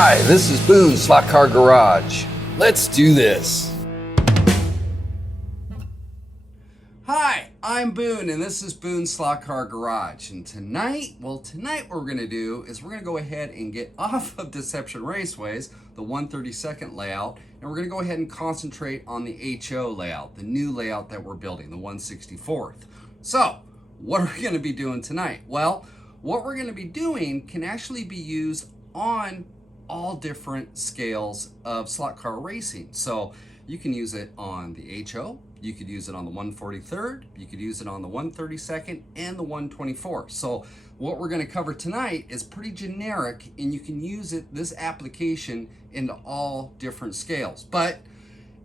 Hi, this is Boone, Slot Car Garage. Let's do this. Hi, I'm Boone, and this is Boone's Slot Car Garage. And tonight what we're going to do is we're going to go ahead and get off of Deception Raceways, the 132nd layout, and we're going to go ahead and concentrate on the HO layout, the new layout that we're building, the 164th. So, what are we going to be doing tonight? Well, what we're going to be doing can actually be used on all different scales of slot car racing. So you can use it on the HO, you could use it on the 143rd, you could use it on the 132nd and the 124th. So what we're going to cover tonight is pretty generic, and you can use this application into all different scales. But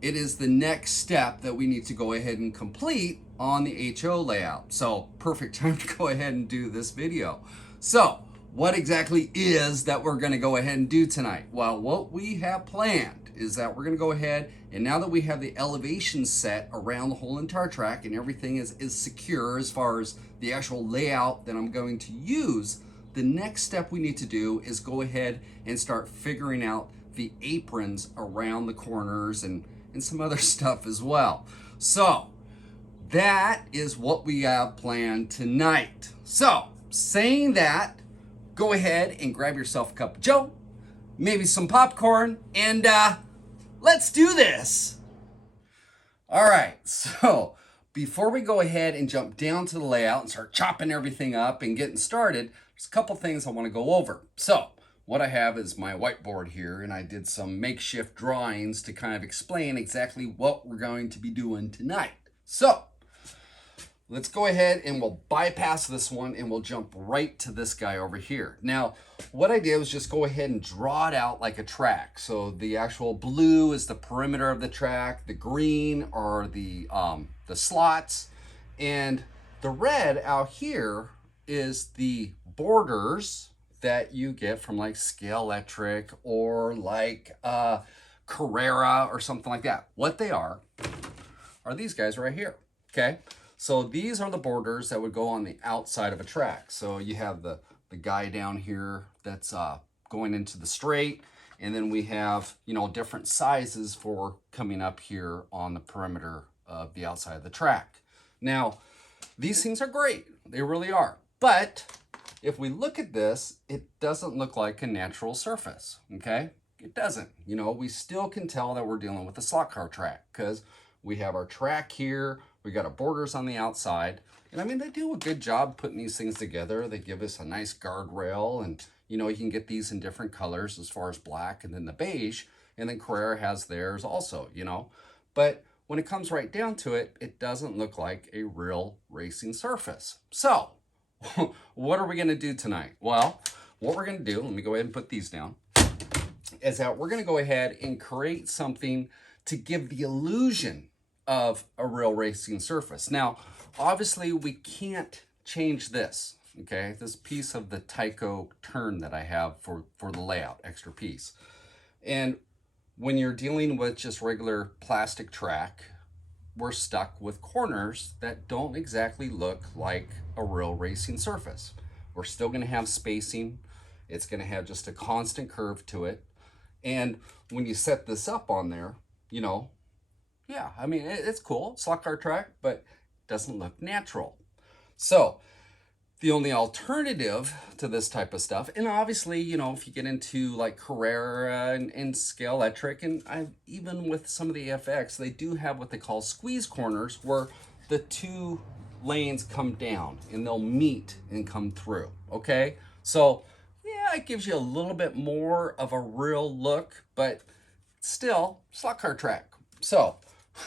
it is the next step that we need to go ahead and complete on the HO layout. So perfect time to go ahead and do this video. So what exactly is that we're going to go ahead and do tonight? Well, what we have planned is that we're going to go ahead, and now that we have the elevation set around the whole entire track and everything is secure as far as the actual layout that I'm going to use, the next step we need to do is go ahead and start figuring out the aprons around the corners and some other stuff as well. So that is what we have planned tonight. So saying that, go ahead and grab yourself a cup of Joe, maybe some popcorn, and let's do this. All right, so before we go ahead and jump down to the layout and start chopping everything up and getting started, there's a couple things I want to go over. So what I have is my whiteboard here, and I did some makeshift drawings to kind of explain exactly what we're going to be doing tonight. So let's go ahead and we'll bypass this one and we'll jump right to this guy over here. Now, what I did was just go ahead and draw it out like a track. So the actual blue is the perimeter of the track, the green are the slots, and the red out here is the borders that you get from like Scale Electric or like Carrera or something like that. What they are these guys right here, okay? So these are the borders that would go on the outside of a track. So you have the guy down here that's going into the straight, and then we have, you know, different sizes for coming up here on the perimeter of the outside of the track. Now, these things are great. They really are. But if we look at this, it doesn't look like a natural surface, okay? It doesn't. You know, we still can tell that we're dealing with a slot car track because we have our track here, we got our borders on the outside, and I mean, they do a good job putting these things together. They give us a nice guardrail, and you know, you can get these in different colors as far as black and then the beige, and then Carrera has theirs also, you know. But when it comes right down to it, it doesn't look like a real racing surface. So, what are we gonna do tonight? Well, what we're gonna do, let me go ahead and put these down, is that we're gonna go ahead and create something to give the illusion of a real racing surface. Now, obviously we can't change this, okay? This piece of the Tyco turn that I have for the layout, extra piece. And when you're dealing with just regular plastic track, we're stuck with corners that don't exactly look like a real racing surface. We're still gonna have spacing. It's gonna have just a constant curve to it. And when you set this up on there, you know, yeah, I mean, it's cool, slot car track, but it doesn't look natural. So the only alternative to this type of stuff, and obviously, you know, if you get into like Carrera and Scale Electric, and even with some of the FX, they do have what they call squeeze corners where the two lanes come down and they'll meet and come through, okay? So yeah, it gives you a little bit more of a real look, but still slot car track. So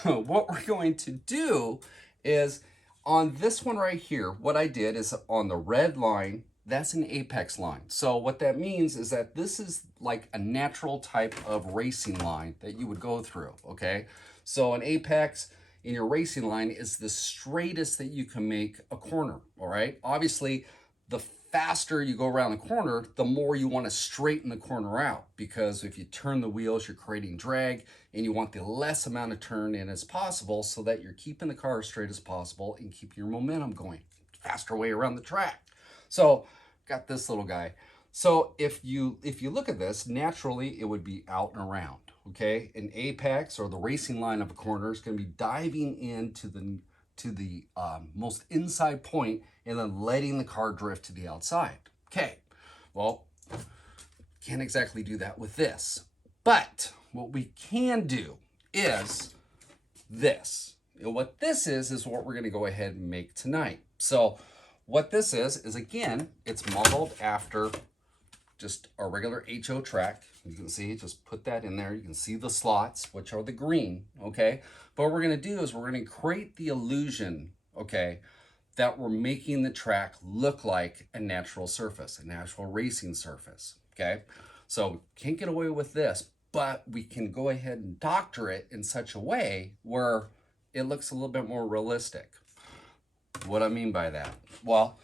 what we're going to do is on this one right here, what I did is on the red line, that's an apex line. So what that means is that this is like a natural type of racing line that you would go through, okay? So an apex in your racing line is the straightest that you can make a corner, all right? Obviously, the faster you go around the corner, the more you want to straighten the corner out, because if you turn the wheels, you're creating drag, and you want the less amount of turn in as possible so that you're keeping the car as straight as possible and keeping your momentum going. Faster way around the track. So got this little guy. So if you look at this, naturally it would be out and around. Okay, an apex or the racing line of a corner is going to be diving into the most inside point and then letting the car drift to the outside. Okay, well, can't exactly do that with this, but what we can do is this. And what this is what we're going to go ahead and make tonight. So what this is again, it's modeled after just a regular HO track. You can see, just put that in there. You can see the slots, which are the green, okay? But what we're gonna do is we're gonna create the illusion, okay, that we're making the track look like a natural surface, a natural racing surface, okay? So can't get away with this, but we can go ahead and doctor it in such a way where it looks a little bit more realistic. What I mean by that? Well,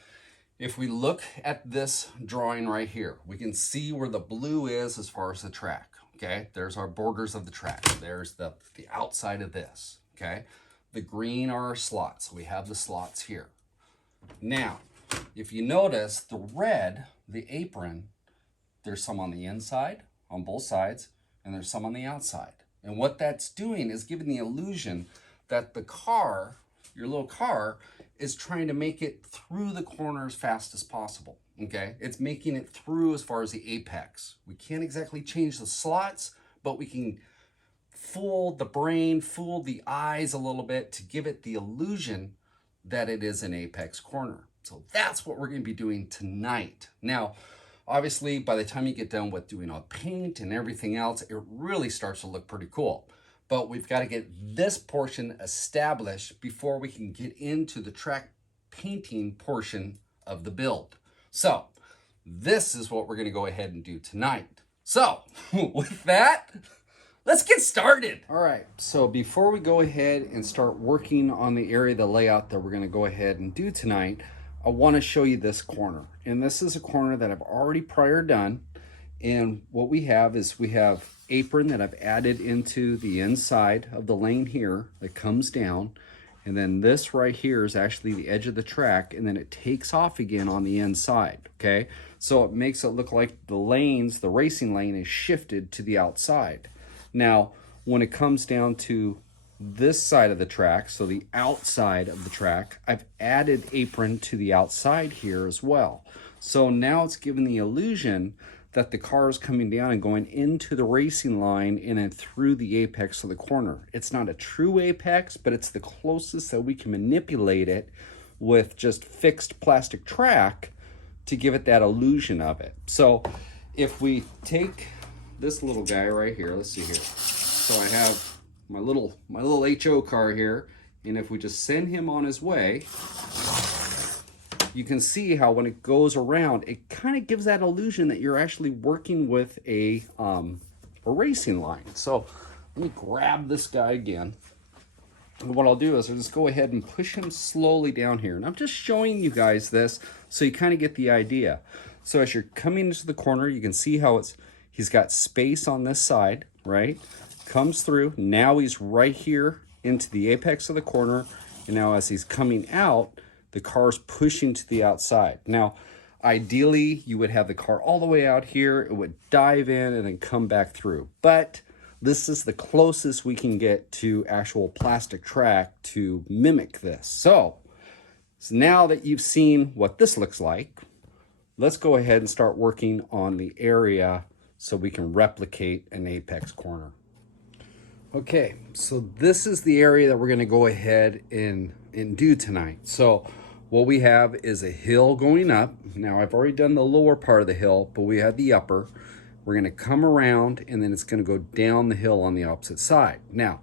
if we look at this drawing right here, we can see where the blue is as far as the track, okay? There's our borders of the track. There's the outside of this, okay? The green are our slots. We have the slots here. Now, if you notice, the red, the apron, there's some on the inside, on both sides, and there's some on the outside. And what that's doing is giving the illusion that the car, your little car, is trying to make it through the corner as fast as possible, okay? It's making it through as far as the apex. We can't exactly change the slots, but we can fool the brain, fool the eyes a little bit to give it the illusion that it is an apex corner. So that's what we're gonna be doing tonight. Now, obviously, by the time you get done with doing all paint and everything else, it really starts to look pretty cool. But we've got to get this portion established before we can get into the track painting portion of the build. So this is what we're going to go ahead and do tonight. So with that, let's get started. All right, so before we go ahead and start working on the area, the layout that we're going to go ahead and do tonight, I want to show you this corner. And this is a corner that I've already prior done. And what we have is we have apron that I've added into the inside of the lane here that comes down. And then this right here is actually the edge of the track, and then it takes off again on the inside, okay? So it makes it look like the lanes, the racing lane is shifted to the outside. Now, when it comes down to this side of the track, so the outside of the track, I've added apron to the outside here as well. So now it's given the illusion that the car is coming down and going into the racing line and then through the apex of the corner. It's not a true apex, but it's the closest that we can manipulate it with just fixed plastic track to give it that illusion of it. So if we take this little guy right here, let's see here. So I have my little HO car here, and if we just send him on his way, you can see how when it goes around, it kind of gives that illusion that you're actually working with a racing line. So let me grab this guy again. And what I'll do is I'll just go ahead and push him slowly down here. And I'm just showing you guys this so you kind of get the idea. So as you're coming into the corner, you can see how he's got space on this side, right? Comes through, now he's right here into the apex of the corner. And now as he's coming out, the car's pushing to the outside. Now, ideally, you would have the car all the way out here. It would dive in and then come back through. But this is the closest we can get to actual plastic track to mimic this. So now that you've seen what this looks like, let's go ahead and start working on the area so we can replicate an apex corner. Okay, so this is the area that we're gonna go ahead and do tonight. So what we have is a hill going up. Now I've already done the lower part of the hill, but we have the upper. We're gonna come around and then it's gonna go down the hill on the opposite side. Now,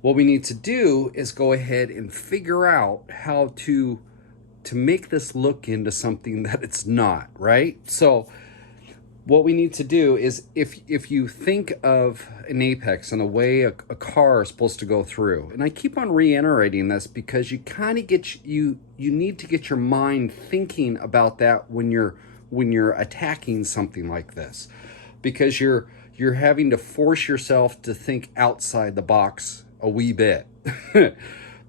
what we need to do is go ahead and figure out how to make this look into something that it's not, right? So what we need to do is if you think of an apex and the way a car is supposed to go through, and I keep on reiterating this because you kind of you need to get your mind thinking about that when you're attacking something like this, because you're having to force yourself to think outside the box a wee bit.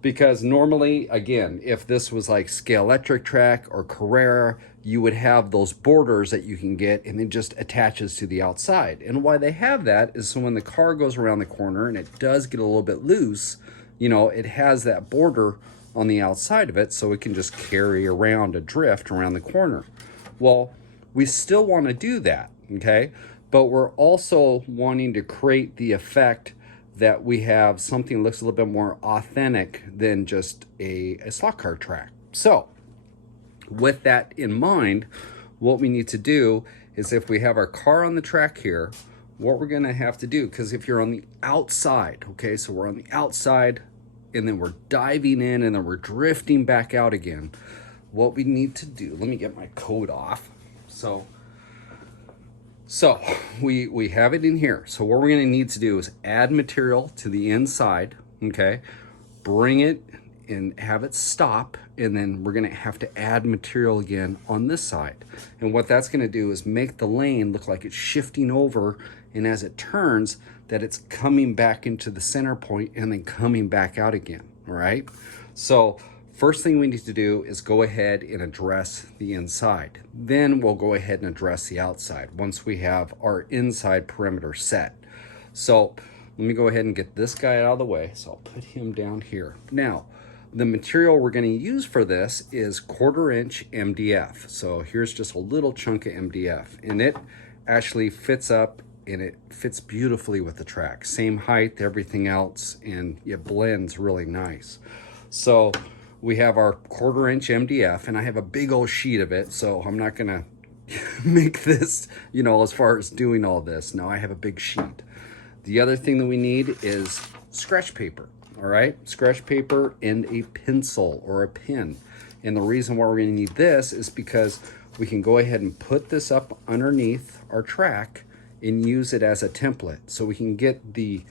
Because normally, again, if this was like Scalextric track or Carrera, you would have those borders that you can get and it just attaches to the outside. And why they have that is so when the car goes around the corner and it does get a little bit loose, you know, it has that border on the outside of it so it can just carry around a drift around the corner. Well, we still want to do that, okay? But we're also wanting to create the effect that we have something that looks a little bit more authentic than just a slot car track. So with that in mind, what we need to do is if we have our car on the track here, what we're gonna have to do, because if you're on the outside, okay, so we're on the outside and then we're diving in and then we're drifting back out again, what we need to do, let me get my coat off. So we have it in here. So what we're gonna need to do is add material to the inside, okay? Bring it and have it stop, and then we're gonna have to add material again on this side. And what that's gonna do is make the lane look like it's shifting over, and as it turns, that it's coming back into the center point and then coming back out again, all right? So first thing we need to do is go ahead and address the inside. Then we'll go ahead and address the outside once we have our inside perimeter set. So let me go ahead and get this guy out of the way. So I'll put him down here. Now, the material we're gonna use for this is 1/4 inch MDF. So here's just a little chunk of MDF, and it actually fits up and it fits beautifully with the track. Same height, everything else, and it blends really nice. So we have our 1/4 inch MDF, and I have a big old sheet of it, so I'm not gonna make this, you know, as far as doing all this. No, I have a big sheet. The other thing that we need is scratch paper, all right? Scratch paper and a pencil or a pen. And the reason why we're gonna need this is because we can go ahead and put this up underneath our track and use it as a template so we can get the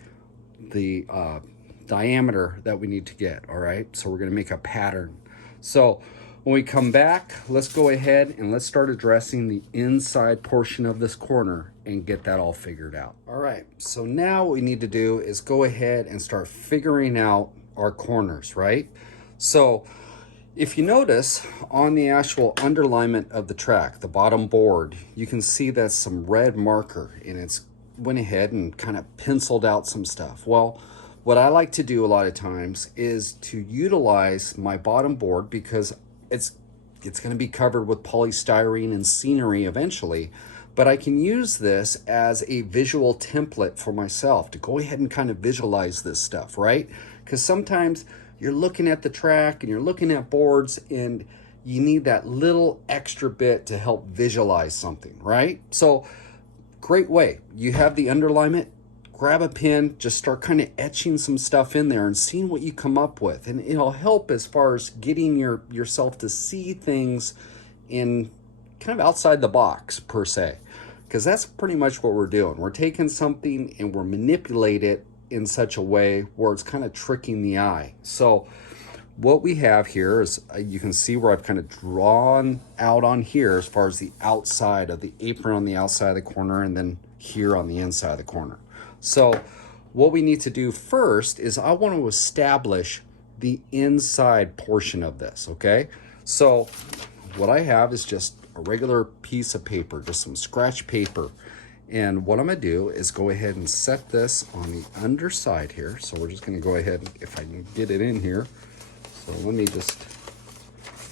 diameter that we need to get, all right? So we're gonna make a pattern. So when we come back, let's go ahead and let's start addressing the inside portion of this corner and get that all figured out. All right, so now what we need to do is go ahead and start figuring out our corners, right? So if you notice on the actual underlayment of the track, the bottom board, you can see that's some red marker, and it's went ahead and kind of penciled out some stuff. Well, what I like to do a lot of times is to utilize my bottom board because it's going to be covered with polystyrene and scenery eventually, but I can use this as a visual template for myself to go ahead and kind of visualize this stuff, right? Because sometimes you're looking at the track and you're looking at boards and you need that little extra bit to help visualize something, right? So great way. You have the underlayment, grab a pen, just start kind of etching some stuff in there and seeing what you come up with. And it'll help as far as getting yourself to see things in kind of outside the box per se. Because that's pretty much what we're doing. We're taking something and we're manipulating it in such a way where it's kind of tricking the eye. So what we have here is you can see where I've kind of drawn out on here as far as the outside of the apron on the outside of the corner and then here on the inside of the corner. So what we need to do first is I want to establish the inside portion of this, okay? So what I have is just a regular piece of paper, just some scratch paper. And what I'm gonna do is go ahead and set this on the underside here. So we're just gonna go ahead, if I can get it in here. So let me just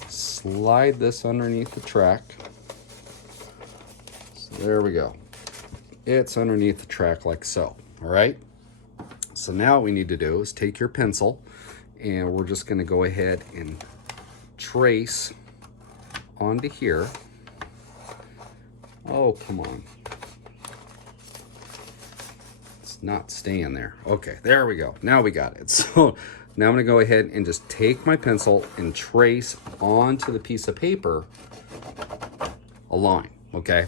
slide this underneath the track. So there we go. It's underneath the track like so, all right? So now what we need to do is take your pencil and we're just gonna go ahead and trace onto here. Oh, come on. It's not staying there. Okay, there we go. Now we got it. So now I'm gonna go ahead and just take my pencil and trace onto the piece of paper a line, okay?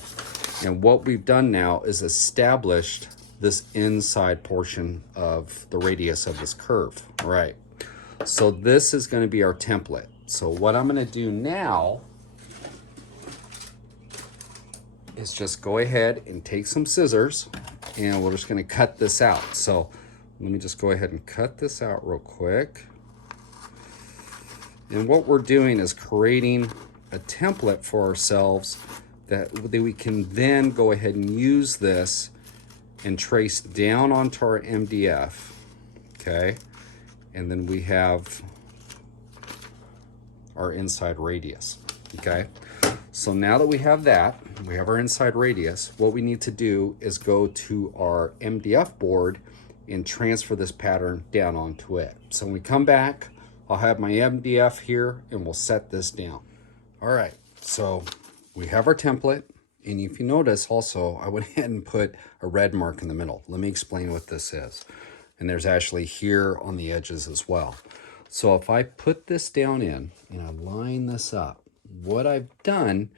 And what we've done now is established this inside portion of the radius of this curve, all right? So this is gonna be our template. So what I'm gonna do now is just go ahead and take some scissors and we're just gonna cut this out. So let me just go ahead and cut this out real quick. And what we're doing is creating a template for ourselves that we can then go ahead and use this and trace down onto our MDF, okay? And then we have our inside radius, okay? So now that we have that, we have our inside radius, what we need to do is go to our MDF board and transfer this pattern down onto it. So when we come back, I'll have my MDF here and we'll set this down. All right, so we have our template. And if you notice also, I went ahead and put a red mark in the middle. Let me explain what this is. And there's actually here on the edges as well. So if I put this down in and I line this up, what I've done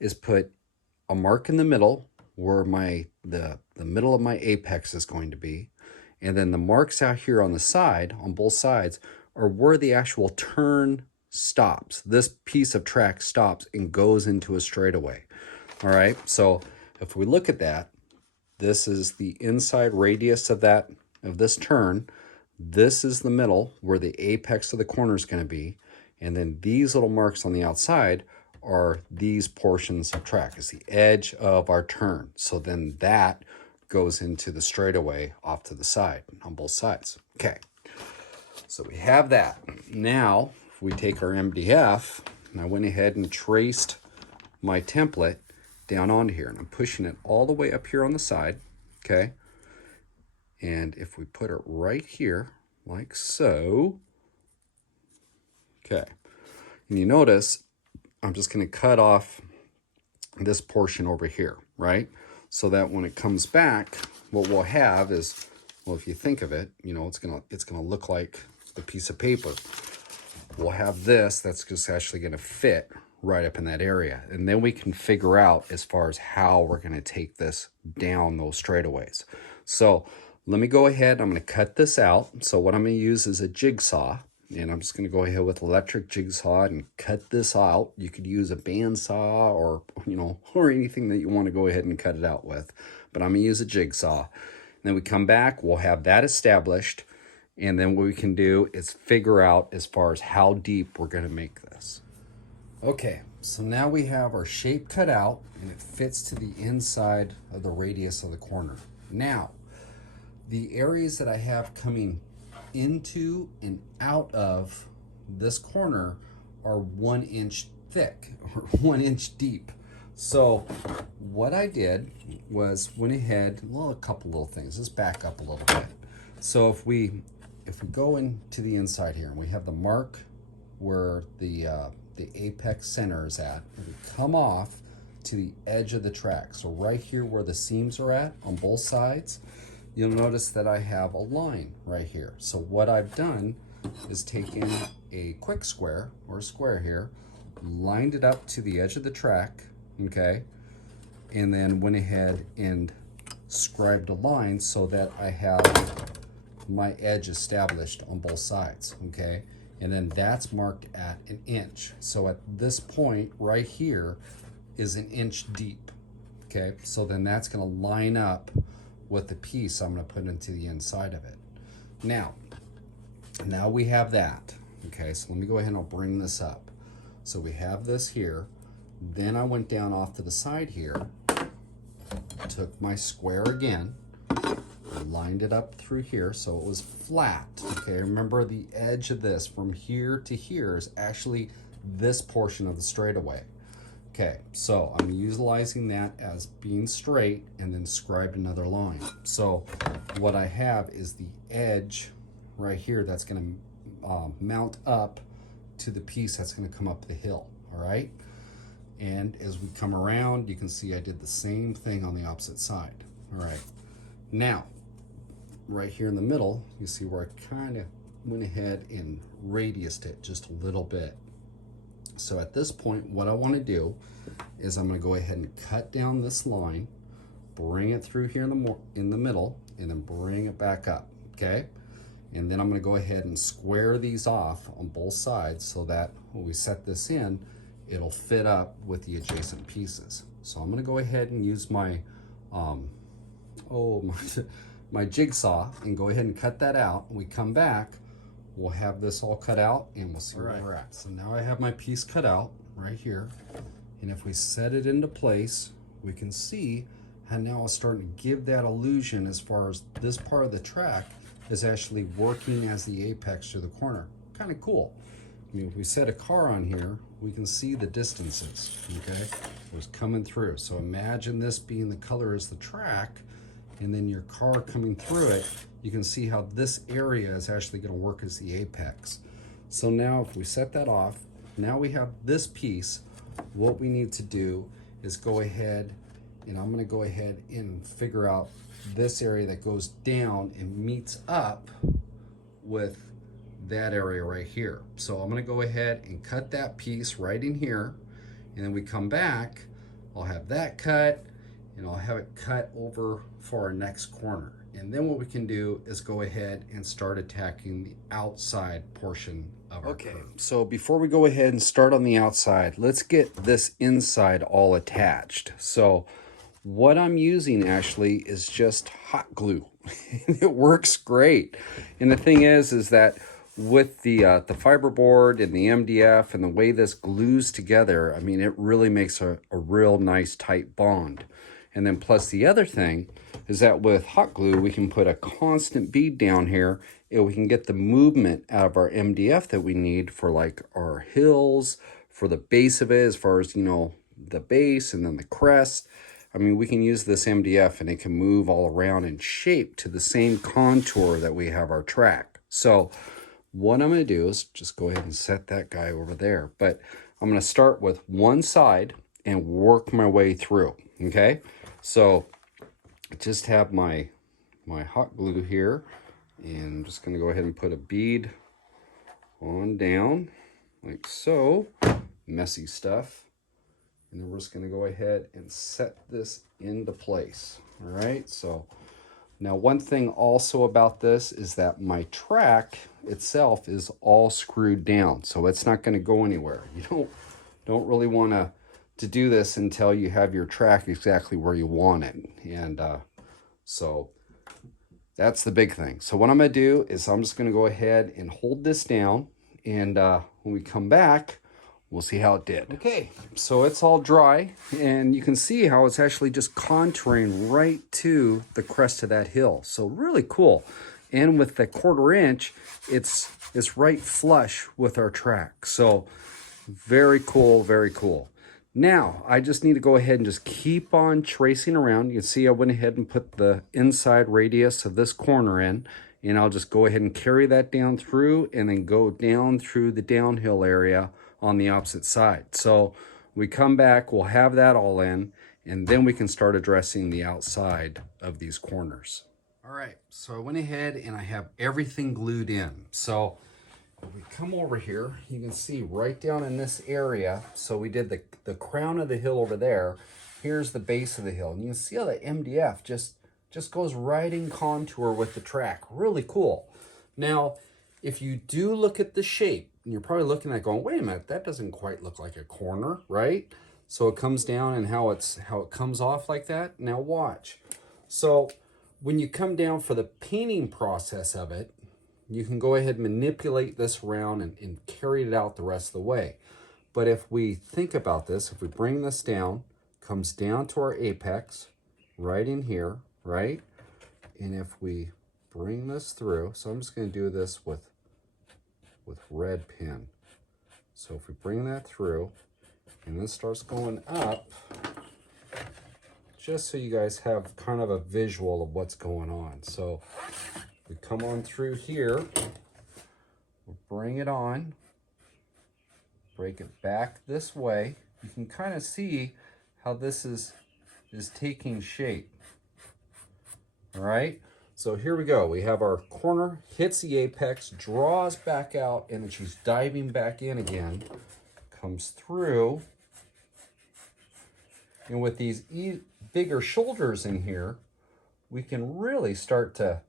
is put a mark in the middle where the middle of my apex is going to be. And then the marks out here on the side, on both sides, are where the actual turn stops. This piece of track stops and goes into a straightaway. All right, so if we look at that, this is the inside radius of this turn. This is the middle where the apex of the corner is going to be. And then these little marks on the outside are these portions of track. It's the edge of our turn. So then that goes into the straightaway off to the side on both sides. Okay, so we have that. Now, if we take our MDF, and I went ahead and traced my template down onto here, and I'm pushing it all the way up here on the side, okay? And if we put it right here, like so, okay. And you notice, I'm just gonna cut off this portion over here, right? So that when it comes back, what we'll have is, well, if you think of it, you know, it's gonna look like the piece of paper. We'll have this that's just actually gonna fit right up in that area. And then we can figure out as far as how we're going to take this down those straightaways. So let me go ahead. I'm going to cut this out. So what I'm going to use is a jigsaw. And I'm just going to go ahead with electric jigsaw and cut this out. You could use a bandsaw or, you know, or anything that you want to go ahead and cut it out with. But I'm going to use a jigsaw. And then we come back. We'll have that established. And then what we can do is figure out as far as how deep we're going to make this. Okay, so now we have our shape cut out and it fits to the inside of the radius of the corner. Now, the areas that I have coming into and out of this corner are 1 inch thick or 1 inch deep. So what I did was went ahead, well, a couple little things. Let's back up a little bit. So if we go into the inside here and we have the mark where the apex center is at, and we come off to the edge of the track. So right here where the seams are at on both sides, you'll notice that I have a line right here. So what I've done is taken a quick square or a square here, lined it up to the edge of the track, okay, and then went ahead and scribed a line so that I have my edge established on both sides, okay? And then that's marked at 1 inch. So at this point right here is 1 inch deep, okay? So then that's gonna line up with the piece I'm gonna put into the inside of it. Now we have that, okay? So let me go ahead and I'll bring this up. So we have this here. Then I went down off to the side here, took my square again, lined it up through here so it was flat. Okay, remember the edge of this from here to here is actually this portion of the straightaway. Okay, so I'm utilizing that as being straight and then scribed another line. So what I have is the edge right here that's going to mount up to the piece that's going to come up the hill. All right, and as we come around, you can see I did the same thing on the opposite side. All right, now right here in the middle, you see where I kind of went ahead and radiused it just a little bit. So at this point, what I want to do is I'm going to go ahead and cut down this line, bring it through here in the middle, and then bring it back up, okay? And then I'm going to go ahead and square these off on both sides so that when we set this in, it'll fit up with the adjacent pieces. So I'm going to go ahead and use my my jigsaw and go ahead and cut that out. When we come back, we'll have this all cut out and we'll see where we're at. So now I have my piece cut out right here. And if we set it into place, we can see how now it's starting to give that illusion as far as this part of the track is actually working as the apex to the corner. Kind of cool. I mean, if we set a car on here, we can see the distances, okay? It's coming through. So imagine this being the color as the track, and then your car coming through it, you can see how this area is actually gonna work as the apex. So now if we set that off, now we have this piece. What we need to do is go ahead, and I'm gonna go ahead and figure out this area that goes down and meets up with that area right here. So I'm gonna go ahead and cut that piece right in here, and then we come back, I'll have that cut, and I'll have it cut over for our next corner. And then what we can do is go ahead and start attacking the outside portion of our curve. So before we go ahead and start on the outside, let's get this inside all attached. So what I'm using actually is just hot glue. It works great. And the thing is that with the fiberboard and the MDF and the way this glues together, I mean, it really makes a real nice tight bond. And then plus the other thing is that with hot glue, we can put a constant bead down here and we can get the movement out of our MDF that we need for like our hills, for the base of it, as far as, you know, the base and then the crest. I mean, we can use this MDF and it can move all around and shape to the same contour that we have our track. So what I'm gonna do is just go ahead and set that guy over there. But I'm gonna start with one side and work my way through, okay? So I just have my hot glue here, and I'm just gonna go ahead and put a bead on down, like so. Messy stuff. And then we're just gonna go ahead and set this into place, all right? So now one thing also about this is that my track itself is all screwed down, so it's not gonna go anywhere. You don't really wanna to do this until you have your track exactly where you want it. And so that's the big thing. So what I'm gonna do is I'm just gonna go ahead and hold this down, and when we come back, we'll see how it did. Okay, so it's all dry, and you can see how it's actually just contouring right to the crest of that hill. So really cool. And with the 1/4 inch, it's right flush with our track. So very cool, very cool. Now, I just need to go ahead and just keep on tracing around. You can see I went ahead and put the inside radius of this corner in, and I'll just go ahead and carry that down through and then go down through the downhill area on the opposite side. So we come back, we'll have that all in, and then we can start addressing the outside of these corners. All right, so I went ahead and I have everything glued in. So if we come over here, you can see right down in this area. So we did the crown of the hill over there. Here's the base of the hill. And you can see how the MDF just goes right in contour with the track. Really cool. Now, if you do look at the shape, and you're probably looking at it going, wait a minute, that doesn't quite look like a corner, right? So it comes down and how it comes off like that. Now watch. So when you come down for the painting process of it, you can go ahead and manipulate this around and carry it out the rest of the way. But if we think about this, if we bring this down, comes down to our apex, right in here, right? And if we bring this through, so I'm just gonna do this with red pen. So if we bring that through, and then starts going up, just so you guys have kind of a visual of what's going on. So we come on through here, we'll bring it on, break it back this way. You can kind of see how this is taking shape. All right, so here we go. We have our corner, hits the apex, draws back out, and then she's diving back in again, comes through. And with these bigger shoulders in here, we can really start to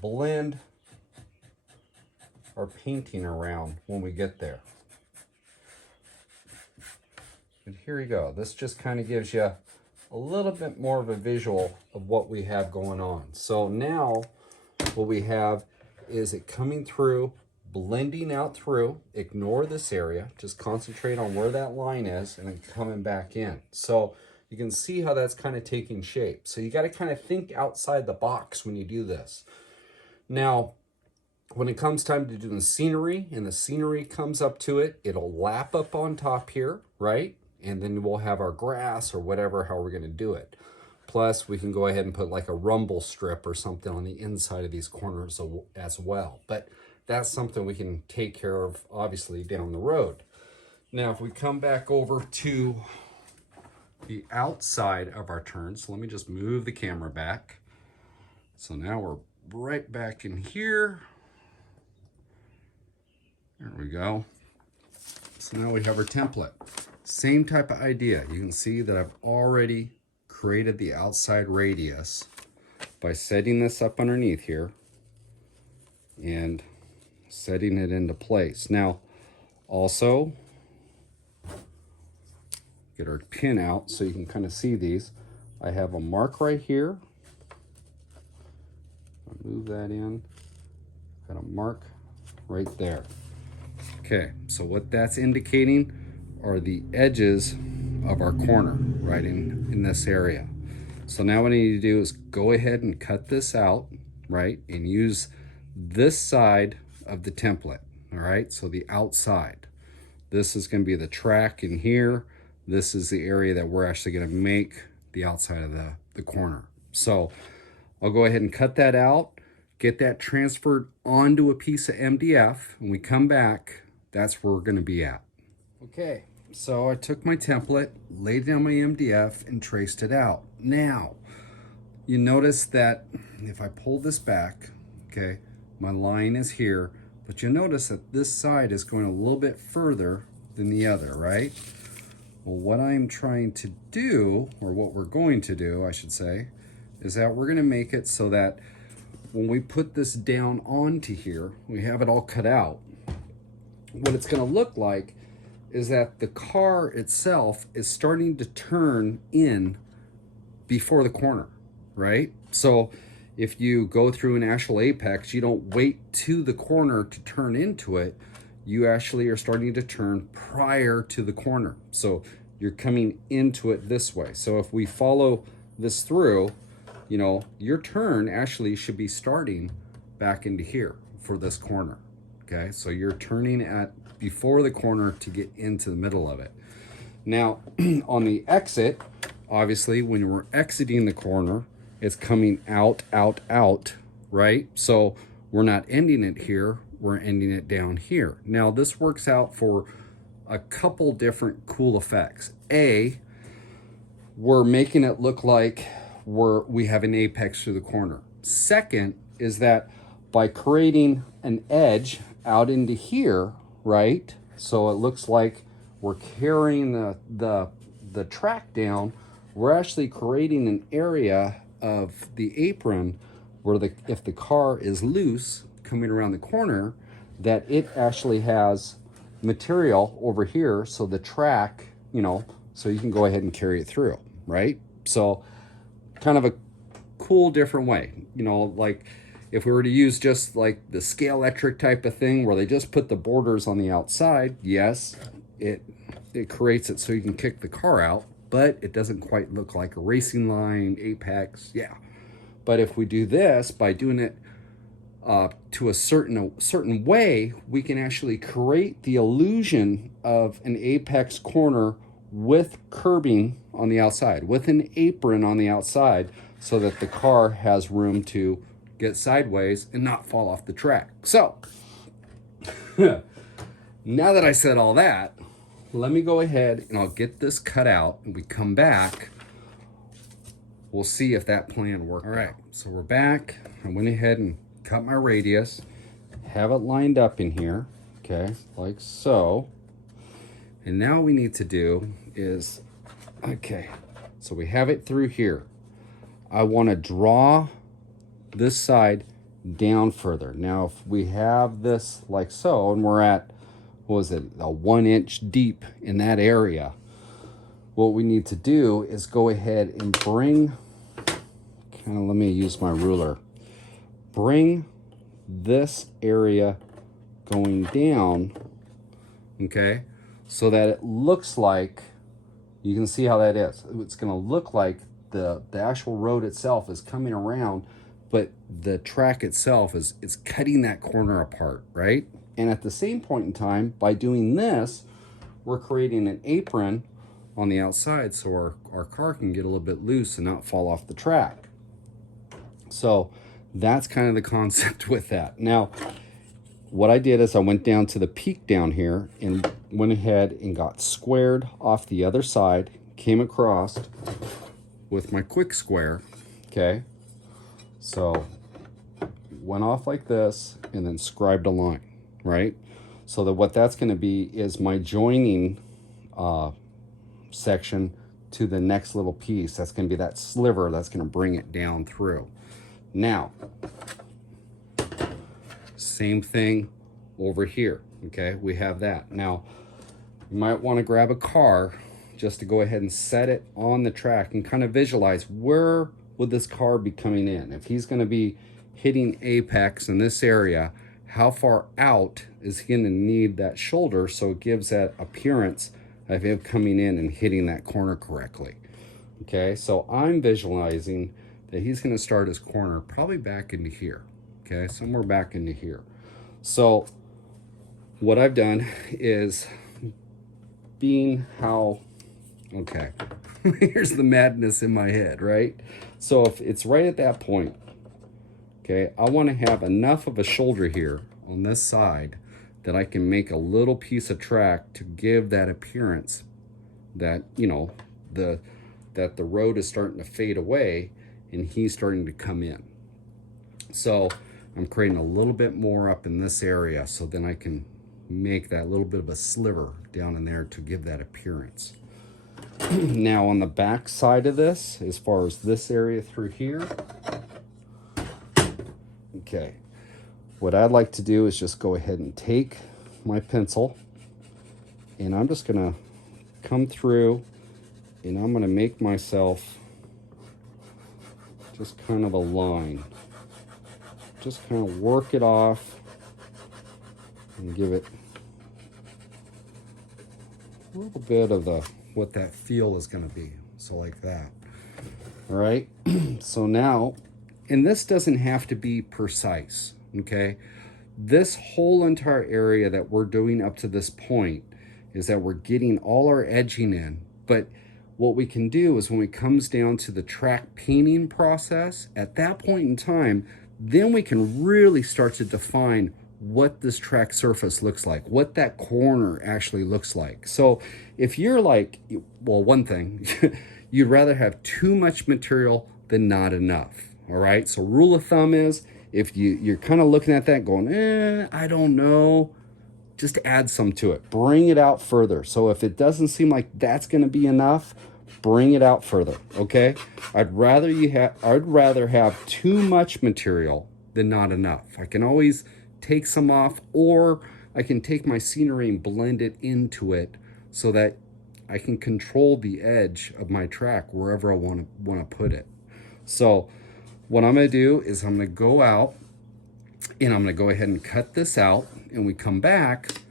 blend our painting around when we get there. But here you go. This just kind of gives you a little bit more of a visual of what we have going on. So now what we have is it coming through blending out through. Ignore this area. Just concentrate on where that line is and then coming back in. So you can see how that's kind of taking shape. So you got to kind of think outside the box when you do this. Now, when it comes time to do the scenery and the scenery comes up to it, it'll lap up on top here, right? And then we'll have our grass or whatever, how we're going to do it. Plus, we can go ahead and put like a rumble strip or something on the inside of these corners as well. But that's something we can take care of, obviously, down the road. Now, if we come back over to the outside of our turn, so let me just move the camera back. So now we're right back in here. There we go. So now we have our template. Same type of idea. You can see that I've already created the outside radius by setting this up underneath here and setting it into place. Now, also, get our pin out so you can kind of see these. I have a mark right here. I'll move that in. Got a mark right there. Okay, so what that's indicating are the edges of our corner right in this area. So now what I need to do is go ahead and cut this out, right? And use this side of the template, all right? So the outside. This is gonna be the track in here. This is the area that we're actually gonna make the outside of the corner. So I'll go ahead and cut that out, get that transferred onto a piece of MDF. When we come back, that's where we're gonna be at. Okay, so I took my template, laid down my MDF, and traced it out. Now, you notice that if I pull this back, okay, my line is here, but you notice that this side is going a little bit further than the other, right? Well, what I'm trying to do, or what we're going to do, I should say, is that we're gonna make it so that when we put this down onto here, we have it all cut out. What it's gonna look like is that the car itself is starting to turn in before the corner, right? So if you go through an actual apex, you don't wait to the corner to turn into it. You actually are starting to turn prior to the corner. So you're coming into it this way. So if we follow this through, you know, your turn actually should be starting back into here for this corner, okay? So you're turning at before the corner to get into the middle of it. Now, on the exit, obviously, when we're exiting the corner, it's coming out, out, out, right? So we're not ending it here, we're ending it down here. Now, this works out for a couple different cool effects. A, we're making it look like we have an apex through the corner. Second is that by creating an edge out into here, right? So it looks like we're carrying the track down. We're actually creating an area of the apron where if the car is loose coming around the corner, that it actually has material over here, so the track, you know, so you can go ahead and carry it through, right? So kind of a cool different way, you know, like if we were to use just like the scale electric type of thing where they just put the borders on the outside, yes, it creates it so you can kick the car out, but it doesn't quite look like a racing line, apex, yeah. But if we do this by doing it to a certain way, we can actually create the illusion of an apex corner with curbing on the outside, with an apron on the outside, so that the car has room to get sideways and not fall off the track. So, now that I said all that, let me go ahead and I'll get this cut out, and we come back, we'll see if that plan worked. All right, so we're back. I went ahead and cut my radius, have it lined up in here, okay, like so. And now what we need to do is, okay, so we have it through here. I want to draw this side down further. Now, if we have this like so, and we're at, what was it, a 1 inch deep in that area, what we need to do is go ahead and bring, kind of, let me use my ruler, bring this area going down, okay, so that it looks like, you can see how that is. It's going to look like the actual road itself is coming around, but the track itself is cutting that corner apart, right? And at the same point in time, by doing this, we're creating an apron on the outside so our car can get a little bit loose and not fall off the track. So that's kind of the concept with that. Now, what I did is I went down to the peak down here and went ahead and got squared off the other side, came across with my quick square, okay? So went off like this and then scribed a line, right? So that what that's going to be is my joining section to the next little piece. That's going to be that sliver that's going to bring it down through. Now, same thing over here, okay? We have that. Now, you might want to grab a car just to go ahead and set it on the track and kind of visualize where would this car be coming in. If he's going to be hitting apex in this area, how far out is he going to need that shoulder so it gives that appearance of him coming in and hitting that corner correctly. Okay, so I'm visualizing that he's going to start his corner probably back into here, okay, somewhere back into here. So what I've done is, being how, okay, here's the madness in my head, right? So if it's right at that point, okay, I want to have enough of a shoulder here on this side that I can make a little piece of track to give that appearance that, you know, that the road is starting to fade away and he's starting to come in. So I'm creating a little bit more up in this area so then I can make that little bit of a sliver down in there to give that appearance. Now on the back side of this, as far as this area through here, okay, what I'd like to do is just go ahead and take my pencil and I'm just gonna come through and I'm gonna make myself just kind of a line. Just kind of work it off and give it a little bit of what that feel is going to be. So like that. All right. So now, and this doesn't have to be precise, okay? This whole entire area that we're doing up to this point is that we're getting all our edging in, but what we can do is when it comes down to the track painting process, at that point in time, then we can really start to define what this track surface looks like, what that corner actually looks like. So if you're like, well, one thing, you'd rather have too much material than not enough, all right? So rule of thumb is, if you're kind of looking at that going, I don't know, just add some to it. Bring it out further. So if it doesn't seem like that's going to be enough, bring it out further, okay? I'd rather have too much material than not enough. I can always take some off, or I can take my scenery and blend it into it so that I can control the edge of my track wherever I want to put it. So what I'm going to do is I'm going to go out and I'm going to go ahead and cut this out, and we come back,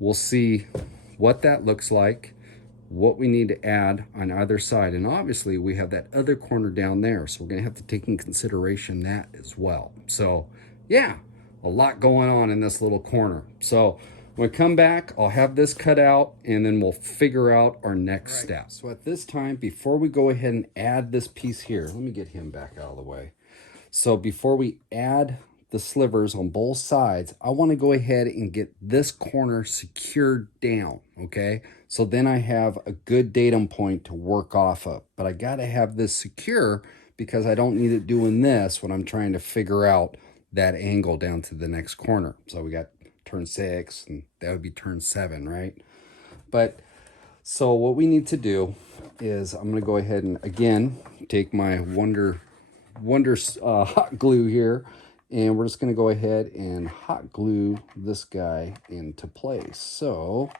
we'll see what that looks like, what we need to add on either side. And obviously we have that other corner down there, so we're going to have to take in consideration that as well. So yeah, a lot going on in this little corner. So when we come back, I'll have this cut out and then we'll figure out our next step. So at this time, before we go ahead and add this piece here, let me get him back out of the way. So before we add the slivers on both sides, I want to go ahead and get this corner secured down, okay? So then I have a good datum point to work off of. But I got to have this secure because I don't need it doing this when I'm trying to figure out that angle down to the next corner. So we got turn 6 and that would be turn 7, right? But so what we need to do is I'm going to go ahead and again take my Wonder hot glue here, and we're just going to go ahead and hot glue this guy into place. So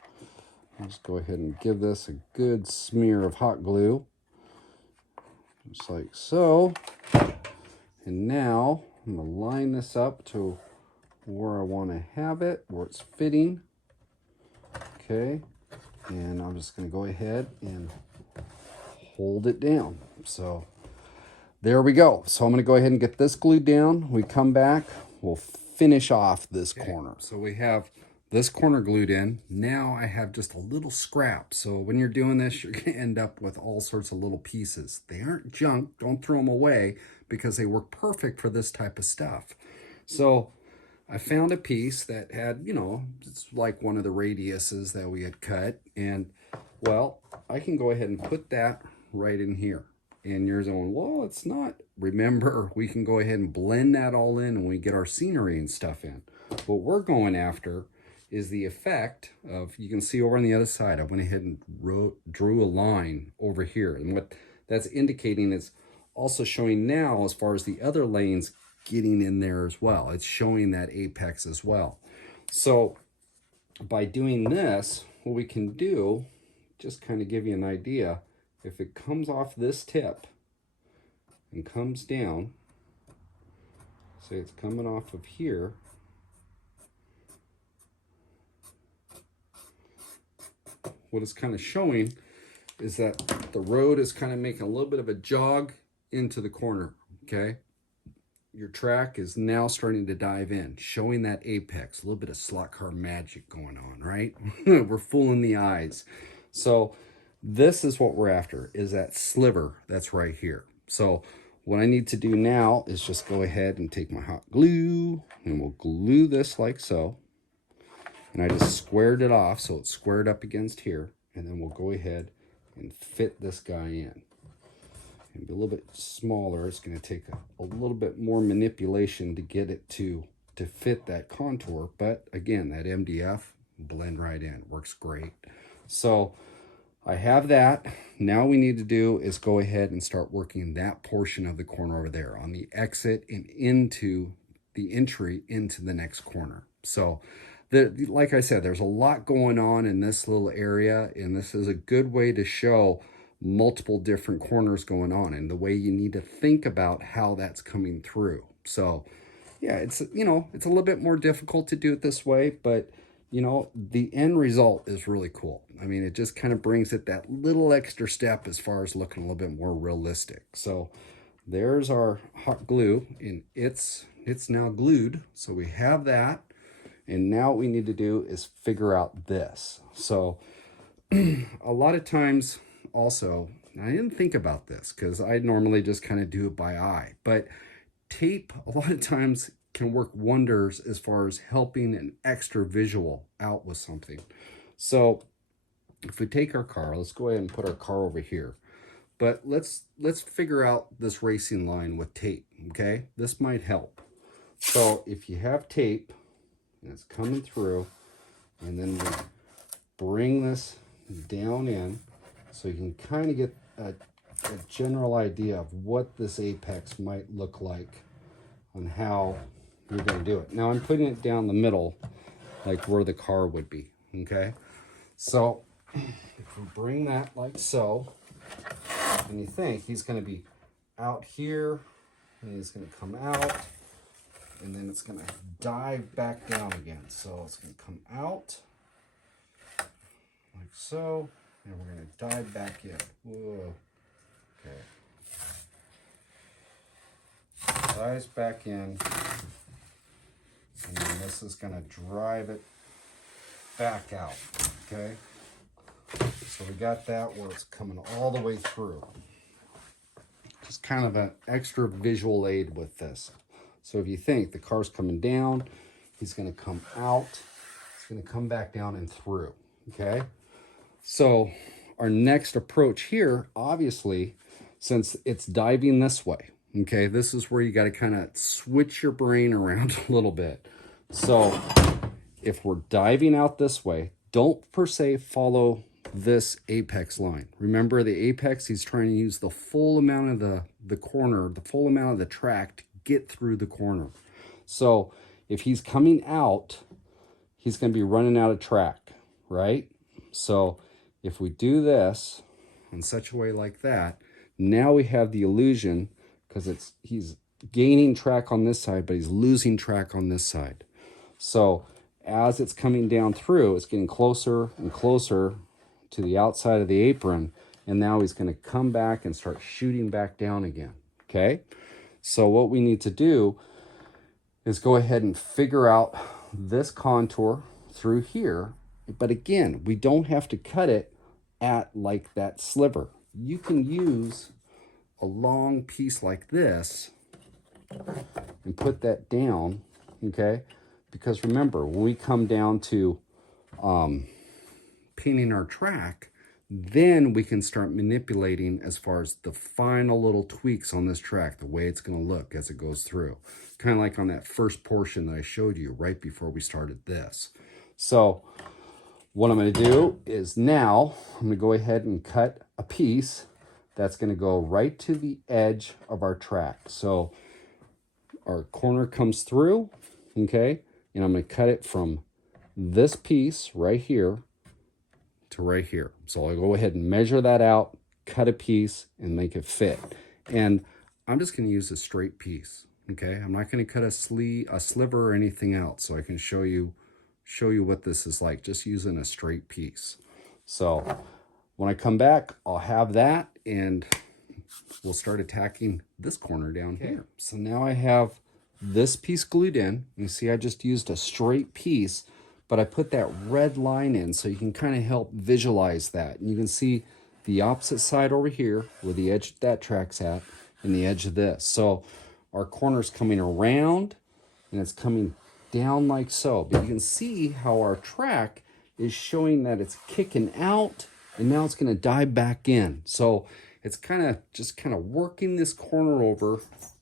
I'll just go ahead and give this a good smear of hot glue, just like so. And now I'm going to line this up to where I want to have it, where it's fitting. Okay, and I'm just going to go ahead and hold it down. So there we go. So I'm going to go ahead and get this glued down. We come back, we'll finish off this corner. So we have this corner glued in. Now I have just a little scrap. So when you're doing this, you're going to end up with all sorts of little pieces. They aren't junk. Don't throw them away because they work perfect for this type of stuff. So I found a piece that had, you know, it's like one of the radiuses that we had cut. And, well, I can go ahead and put that right in here. And you're going, well, it's not. Remember, we can go ahead and blend that all in when we get our scenery and stuff in. What we're going after is the effect of, you can see over on the other side, I went ahead and drew a line over here. And what that's indicating is also showing now, as far as the other lanes getting in there as well, it's showing that apex as well. So by doing this, what we can do, just kind of give you an idea, if it comes off this tip and comes down, say it's coming off of here, what it's kind of showing is that the road is kind of making a little bit of a jog into the corner, okay? Your track is now starting to dive in, showing that apex, a little bit of slot car magic going on, right? We're fooling the eyes. So this is what we're after, is that sliver that's right here. So what I need to do now is just go ahead and take my hot glue, and we'll glue this like so. And I just squared it off so it's squared up against here. And then we'll go ahead and fit this guy in. And be a little bit smaller. It's going to take a little bit more manipulation to get it to fit that contour. But again, that MDF, blend right in. Works great. So I have that. Now we need to do is go ahead and start working that portion of the corner over there on the exit and into the entry into the next corner. So like I said, there's a lot going on in this little area, and this is a good way to show multiple different corners going on and the way you need to think about how that's coming through. So yeah, it's, you know, it's a little bit more difficult to do it this way, but you know, the end result is really cool. I mean, it just kind of brings it that little extra step as far as looking a little bit more realistic. So there's our hot glue, and it's now glued. So we have that. And now what we need to do is figure out this. So a lot of times also, I didn't think about this because I normally just kind of do it by eye, but tape a lot of times can work wonders as far as helping an extra visual out with something. So if we take our car, let's go ahead and put our car over here, but let's figure out this racing line with tape. Okay, this might help. So if you have tape, and it's coming through, and then we bring this down in so you can kind of get a general idea of what this apex might look like on how you're going to do it. Now I'm putting it down the middle like where the car would be, okay? So if we bring that like so, and you think he's going to be out here, and he's going to come out, and then it's going to dive back down again. So it's going to come out like so, and we're going to dive back in. Whoa. Okay. Dives back in, and then this is going to drive it back out. Okay. So we got that where it's coming all the way through. Just kind of an extra visual aid with this. So if you think the car's coming down, he's going to come out, he's going to come back down and through, okay? So our next approach here, obviously, since it's diving this way, okay, this is where you got to kind of switch your brain around a little bit. So if we're diving out this way, don't per se follow this apex line. Remember, the apex, he's trying to use the full amount of the corner, the full amount of the track to get through the corner. So if he's coming out, he's going to be running out of track, right? So if we do this in such a way like that, now we have the illusion, because he's gaining track on this side, but he's losing track on this side. So as it's coming down through, it's getting closer and closer to the outside of the apron. And now he's going to come back and start shooting back down again. Okay. So what we need to do is go ahead and figure out this contour through here. But again, we don't have to cut it at like that sliver. You can use a long piece like this and put that down, okay? Because remember, when we come down to painting our track, then we can start manipulating as far as the final little tweaks on this track, the way it's going to look as it goes through. Kind of like on that first portion that I showed you right before we started this. So what I'm going to do is now I'm going to go ahead and cut a piece that's going to go right to the edge of our track. So our corner comes through, okay, and I'm going to cut it from this piece right here to right here. So I'll go ahead and measure that out, cut a piece, and make it fit. And I'm just going to use a straight piece, okay? I'm not going to cut a sliver or anything else, so I can show you what this is like, just using a straight piece. So when I come back, I'll have that, and we'll start attacking this corner down here. So now I have this piece glued in. You see I just used a straight piece, but I put that red line in so you can kind of help visualize that. And you can see the opposite side over here where the edge of that track's at and the edge of this. So our corner's coming around and it's coming down like so. But you can see how our track is showing that it's kicking out and now it's going to dive back in. So it's kind of working this corner over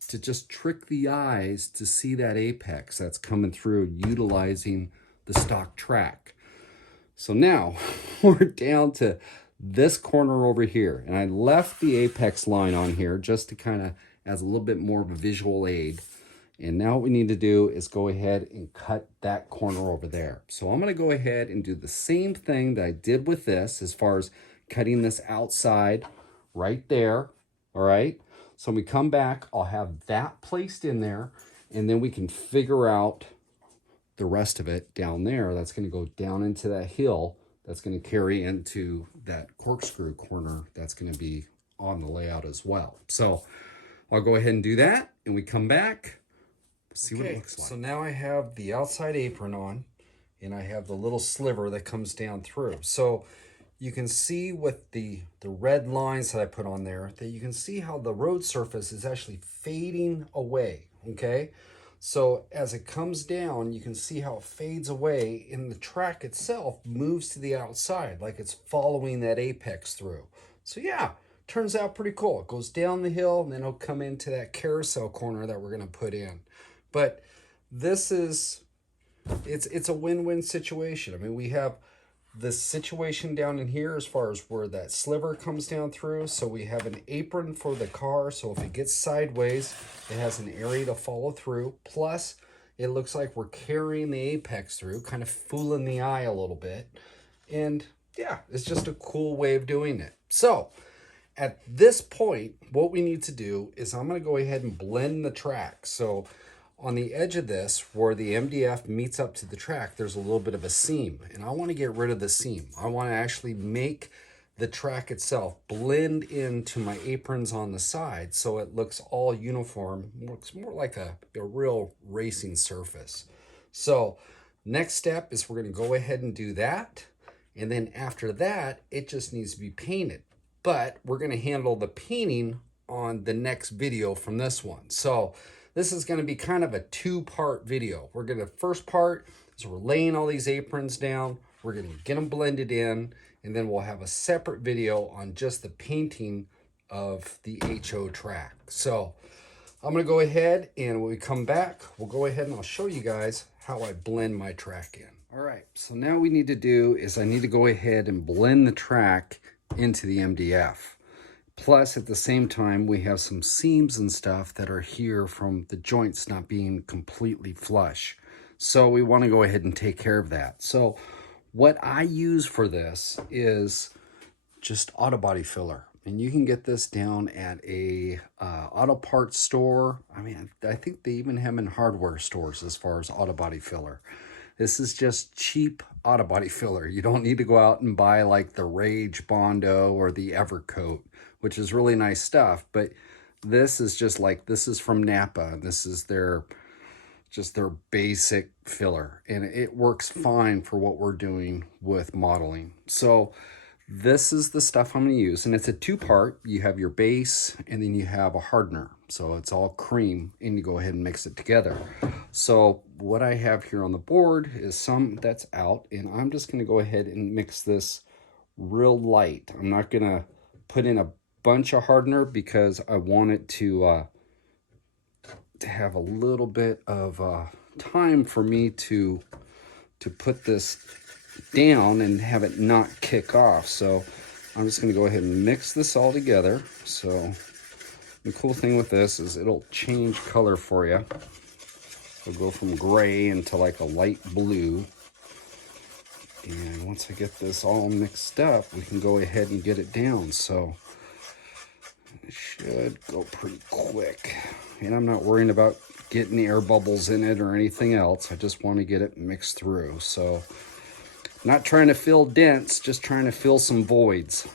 to just trick the eyes to see that apex that's coming through utilizing the stock track. So now we're down to this corner over here, and I left the apex line on here just to kind of as a little bit more of a visual aid. And now what we need to do is go ahead and cut that corner over there. So I'm going to go ahead and do the same thing that I did with this as far as cutting this outside right there. All right. So when we come back, I'll have that placed in there, and then we can figure out the rest of it down there. That's going to go down into that hill. That's going to carry into that corkscrew corner. That's going to be on the layout as well. So I'll go ahead and do that, and we come back, see what it looks like. So now I have the outside apron on, and I have the little sliver that comes down through. So you can see with the red lines that I put on there, that you can see how the road surface is actually fading away, okay? So as it comes down, you can see how it fades away, and the track itself moves to the outside, like it's following that apex through. So yeah, turns out pretty cool. It goes down the hill, and then it'll come into that carousel corner that we're gonna put in. But this is, it's a win-win situation. I mean, we have this situation down in here as far as where that sliver comes down through. So we have an apron for the car. So if it gets sideways, it has an area to follow through. Plus, it looks like we're carrying the apex through, kind of fooling the eye a little bit. And yeah, it's just a cool way of doing it. So at this point, what we need to do is I'm going to go ahead and blend the track. So on the edge of this, where the MDF meets up to the track, there's a little bit of a seam, and I want to get rid of the seam. I want to actually make the track itself blend into my aprons on the side so it looks all uniform, looks more like a real racing surface. So next step is we're going to go ahead and do that, and then after that, it just needs to be painted. But we're going to handle the painting on the next video from this one. So this is going to be kind of a two-part video. We're going to, first part is we're laying all these aprons down. We're going to get them blended in, and then we'll have a separate video on just the painting of the HO track. So I'm going to go ahead, and when we come back, we'll go ahead and I'll show you guys how I blend my track in. All right, so now what we need to do is I need to go ahead and blend the track into the MDF. Plus, at the same time, we have some seams and stuff that are here from the joints not being completely flush. So we want to go ahead and take care of that. So what I use for this is just auto body filler. And you can get this down at a auto parts store. I mean, I think they even have them in hardware stores as far as auto body filler. This is just cheap auto body filler. You don't need to go out and buy like the Rage Bondo or the Evercoat, which is really nice stuff. But this is just like, this is from Napa. This is just their basic filler. And it works fine for what we're doing with modeling. So this is the stuff I'm going to use, and it's a two-part. You have your base, and then you have a hardener. So it's all cream, and you go ahead and mix it together. So what I have here on the board is some that's out, and I'm just going to go ahead and mix this real light. I'm not going to put in a bunch of hardener because I want it to have a little bit of time for me to put this down and have it not kick off. So I'm just going to go ahead and mix this all together. So the cool thing with this is it'll change color for you. It'll go from gray into like a light blue. And once I get this all mixed up, we can go ahead and get it down. So it should go pretty quick. And I'm not worrying about getting air bubbles in it or anything else. I just want to get it mixed through. So not trying to fill dents, just trying to fill some voids.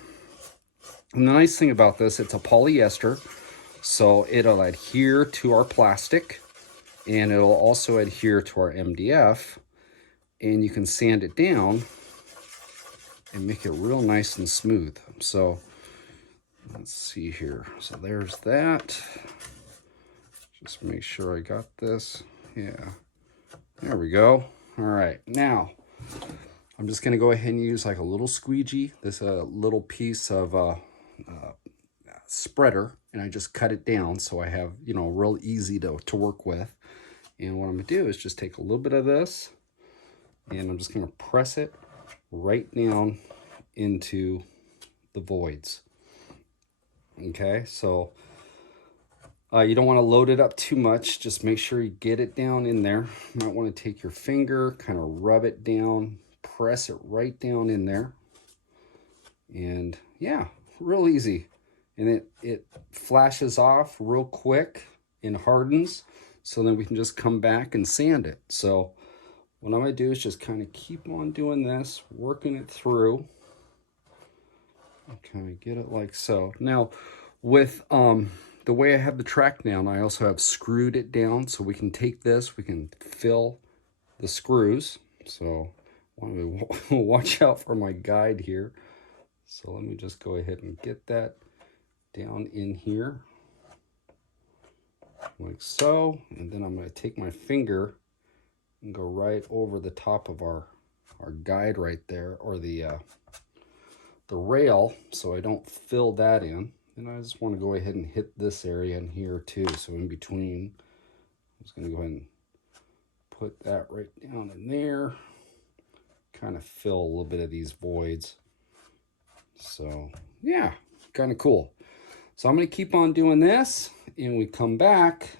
And the nice thing about this, it's a polyester, so it'll adhere to our plastic, and it'll also adhere to our MDF, and you can sand it down and make it real nice and smooth. So let's see here. So there's that. Just make sure I got this. Yeah, there we go. All right, now I'm just going to go ahead and use like a little squeegee. This a little piece of spreader, and I just cut it down so I have, you know, real easy to work with. And what I'm going to do is just take a little bit of this, and I'm just going to press it right down into the voids. Okay, so you don't want to load it up too much. Just make sure you get it down in there. You might want to take your finger, kind of rub it down, press it right down in there. And yeah, real easy. And it flashes off real quick and hardens. So then we can just come back and sand it. So what I'm going to do is just kind of keep on doing this, working it through. Kind of get it like so. Now with the way I have the track down, I also have screwed it down, so we can take this, we can fill the screws. So I want to watch out for my guide here. So let me just go ahead and get that down in here like so, and then I'm going to take my finger and go right over the top of our guide right there, or the rail, so I don't fill that in. And I just want to go ahead and hit this area in here too. So in between, I'm just going to go ahead and put that right down in there. Kind of fill a little bit of these voids. So yeah, kind of cool. So I'm going to keep on doing this, and we come back,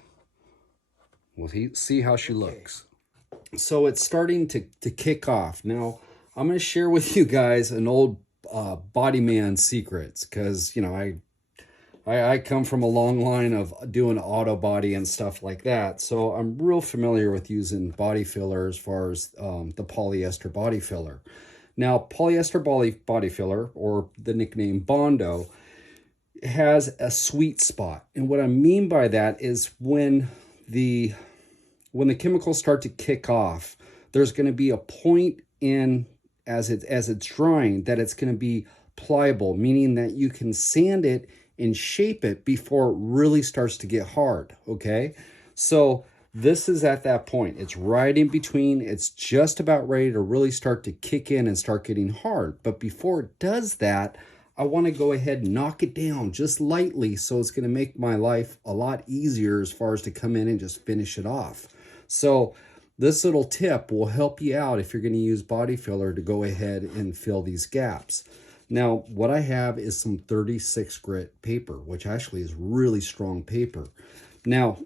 we'll see how she looks. So it's starting to kick off. Now I'm going to share with you guys an old body man secrets, because you know I come from a long line of doing auto body and stuff like that, so I'm real familiar with using body filler as far as the polyester body filler. Now polyester body filler, or the nickname Bondo, has a sweet spot, and what I mean by that is when the chemicals start to kick off, there's going to be a point in as it's drying that it's going to be pliable, meaning that you can sand it and shape it before it really starts to get hard. Okay, so this is at that point. It's right in between. It's just about ready to really start to kick in and start getting hard. But before it does that, I want to go ahead and knock it down just lightly, so it's going to make my life a lot easier as far as to come in and just finish it off. So this little tip will help you out if you're going to use body filler to go ahead and fill these gaps. Now, what I have is some 36 grit paper, which actually is really strong paper. Now,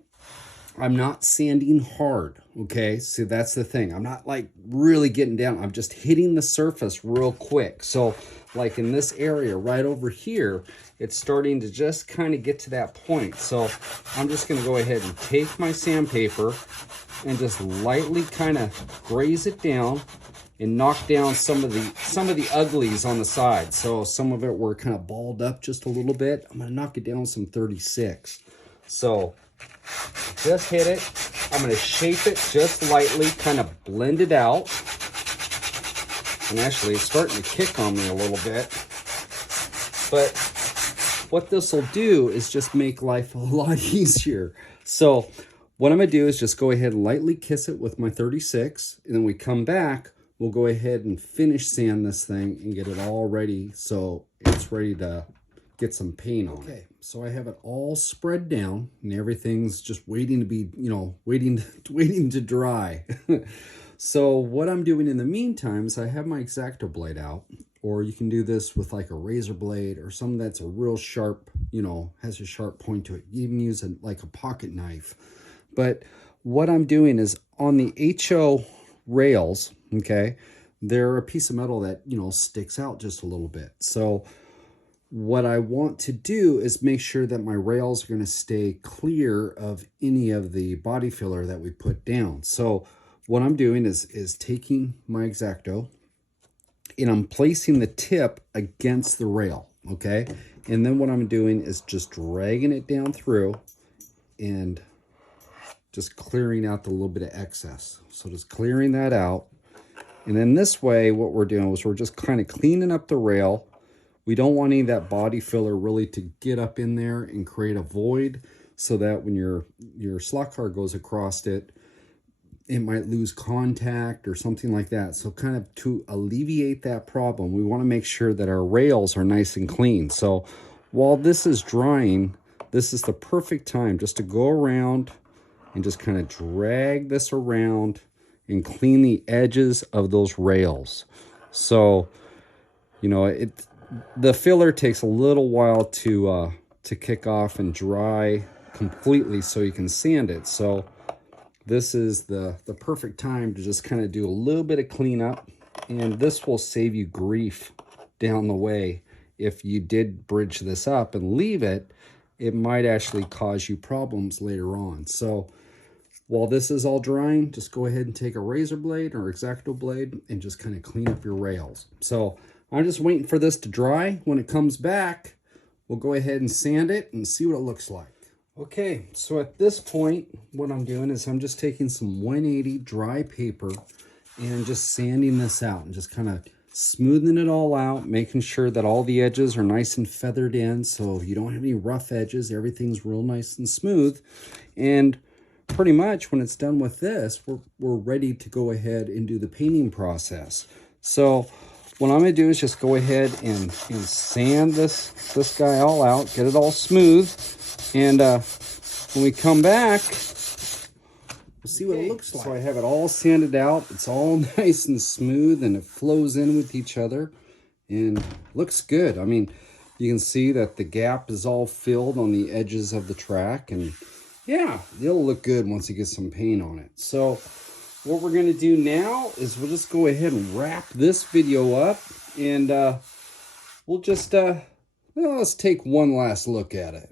I'm not sanding hard, okay? So that's the thing. I'm not like really getting down. I'm just hitting the surface real quick. So like in this area right over here, it's starting to just kind of get to that point. So I'm just going to go ahead and take my sandpaper and just lightly kind of graze it down and knock down some of the uglies on the side. So some of it were kind of balled up just a little bit. I'm going to knock it down some 36. So just hit it. I'm going to shape it just lightly, kind of blend it out. And actually it's starting to kick on me a little bit. But what this will do is just make life a lot easier. So what I'm going to do is just go ahead and lightly kiss it with my 36. And then we come back, we'll go ahead and finish sand this thing and get it all ready so it's ready to get some paint on it. So I have it all spread down and everything's just waiting to be, waiting to dry. So what I'm doing in the meantime is I have my X-Acto blade out, or you can do this with like a razor blade or something that's a real sharp, has a sharp point to it. You can use like a pocket knife. But what I'm doing is on the HO rails, okay, they're a piece of metal that, sticks out just a little bit. So what I want to do is make sure that my rails are going to stay clear of any of the body filler that we put down. So what I'm doing is taking my X-Acto and I'm placing the tip against the rail, okay? And then what I'm doing is just dragging it down through and just clearing out the little bit of excess. So just clearing that out. And then this way, what we're doing is we're just kind of cleaning up the rail. We don't want any of that body filler really to get up in there and create a void so that when your slot car goes across it, it might lose contact or something like that. So kind of to alleviate that problem, we want to make sure that our rails are nice and clean. So while this is drying, this is the perfect time just to go around and just kind of drag this around and clean the edges of those rails. So, the filler takes a little while to kick off and dry completely so you can sand it. So this is the perfect time to just kind of do a little bit of cleanup, and this will save you grief down the way. If you did bridge this up and leave it, it might actually cause you problems later on. So while this is all drying, just go ahead and take a razor blade or X-Acto blade and just kind of clean up your rails. So I'm just waiting for this to dry. When it comes back, we'll go ahead and sand it and see what it looks like. Okay, so at this point, what I'm doing is I'm just taking some 180 dry paper and just sanding this out and just kind of smoothing it all out, making sure that all the edges are nice and feathered in so you don't have any rough edges. Everything's real nice and smooth. And pretty much when it's done with this, we're ready to go ahead and do the painting process. So what I'm going to do is just go ahead and sand this guy all out, get it all smooth. And when we come back, we'll see what it looks like. So I have it all sanded out. It's all nice and smooth and it flows in with each other and looks good. I mean, you can see that the gap is all filled on the edges of the track, and yeah, it'll look good once you get some paint on it. So what we're going to do now is we'll just go ahead and wrap this video up, and we'll just, let's take one last look at it.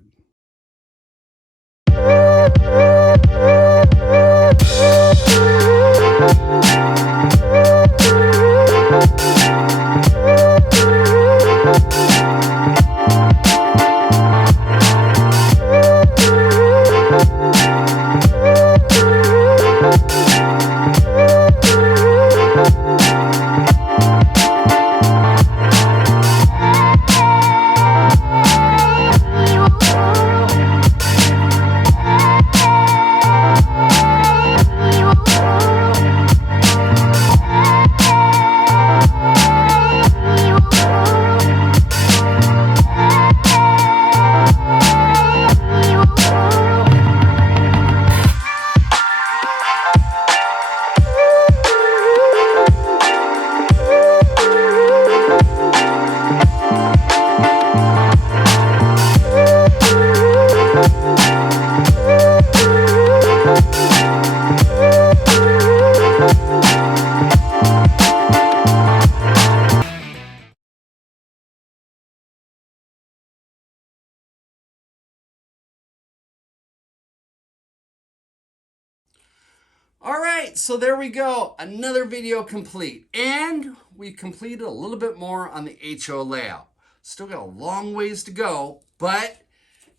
All right, so there we go. Another video complete. And we completed a little bit more on the HO layout. Still got a long ways to go, but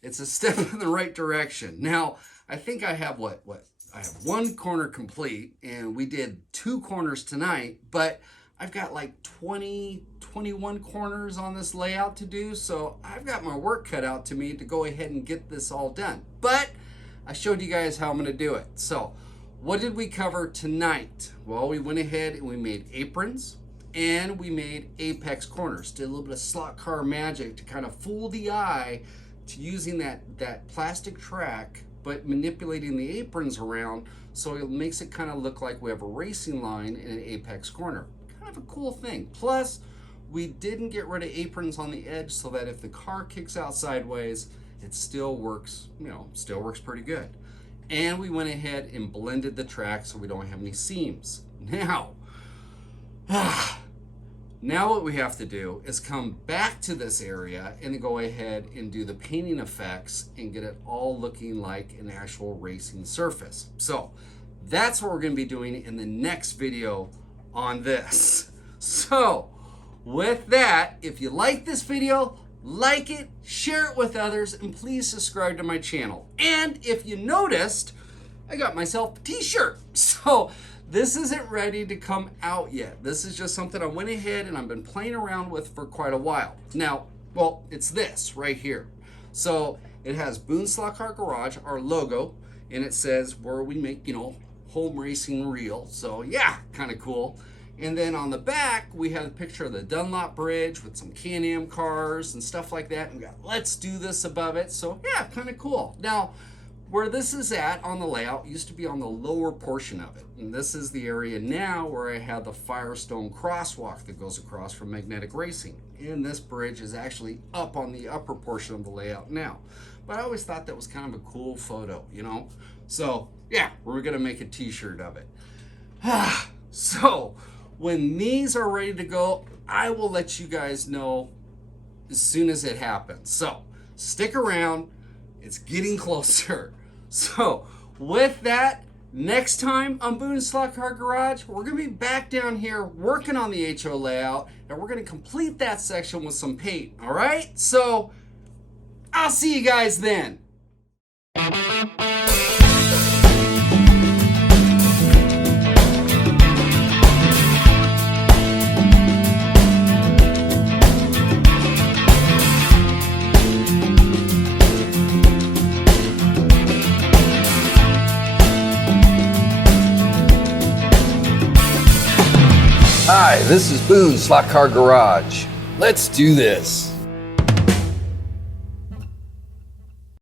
it's a step in the right direction. Now, I think I have I have one corner complete, and we did 2 corners tonight, but I've got like 21 corners on this layout to do, so I've got my work cut out to me to go ahead and get this all done. But I showed you guys how I'm gonna do it. So what did we cover tonight? Well, we went ahead and we made aprons and we made apex corners. Did a little bit of slot car magic to kind of fool the eye to using that plastic track, but manipulating the aprons around so it makes it kind of look like we have a racing line in an apex corner. Kind of a cool thing. Plus, we didn't get rid of aprons on the edge so that if the car kicks out sideways, it still works, still works pretty good. And we went ahead and blended the track so we don't have any seams. Now what we have to do is come back to this area and go ahead and do the painting effects and get it all looking like an actual racing surface. So that's what we're going to be doing in the next video on this. So with that, if you like this video, like it, share it with others, and please subscribe to my channel. And if you noticed, I got myself a t-shirt. So this isn't ready to come out yet. This is just something I went ahead and I've been playing around with for quite a while. Now, well, it's this right here. So it has Boone Slot Car Garage, our logo, and it says where we make, home racing real. So yeah, kind of cool. And then on the back, we have a picture of the Dunlop Bridge with some Can-Am cars and stuff like that. And we got Let's Do This above it. So yeah, kind of cool. Now, where this is at on the layout used to be on the lower portion of it. And this is the area now where I have the Firestone crosswalk that goes across from Magnetic Racing. And this bridge is actually up on the upper portion of the layout now. But I always thought that was kind of a cool photo, So yeah, we're gonna make a t-shirt of it. So when these are ready to go, I will let you guys know as soon as it happens. So stick around, it's getting closer. So with that, next time on Boone Slot Car Garage, we're gonna be back down here working on the HO layout, and we're gonna complete that section with some paint, all right? So I'll see you guys then. Hi, this is Boone Slot Car Garage. Let's do this.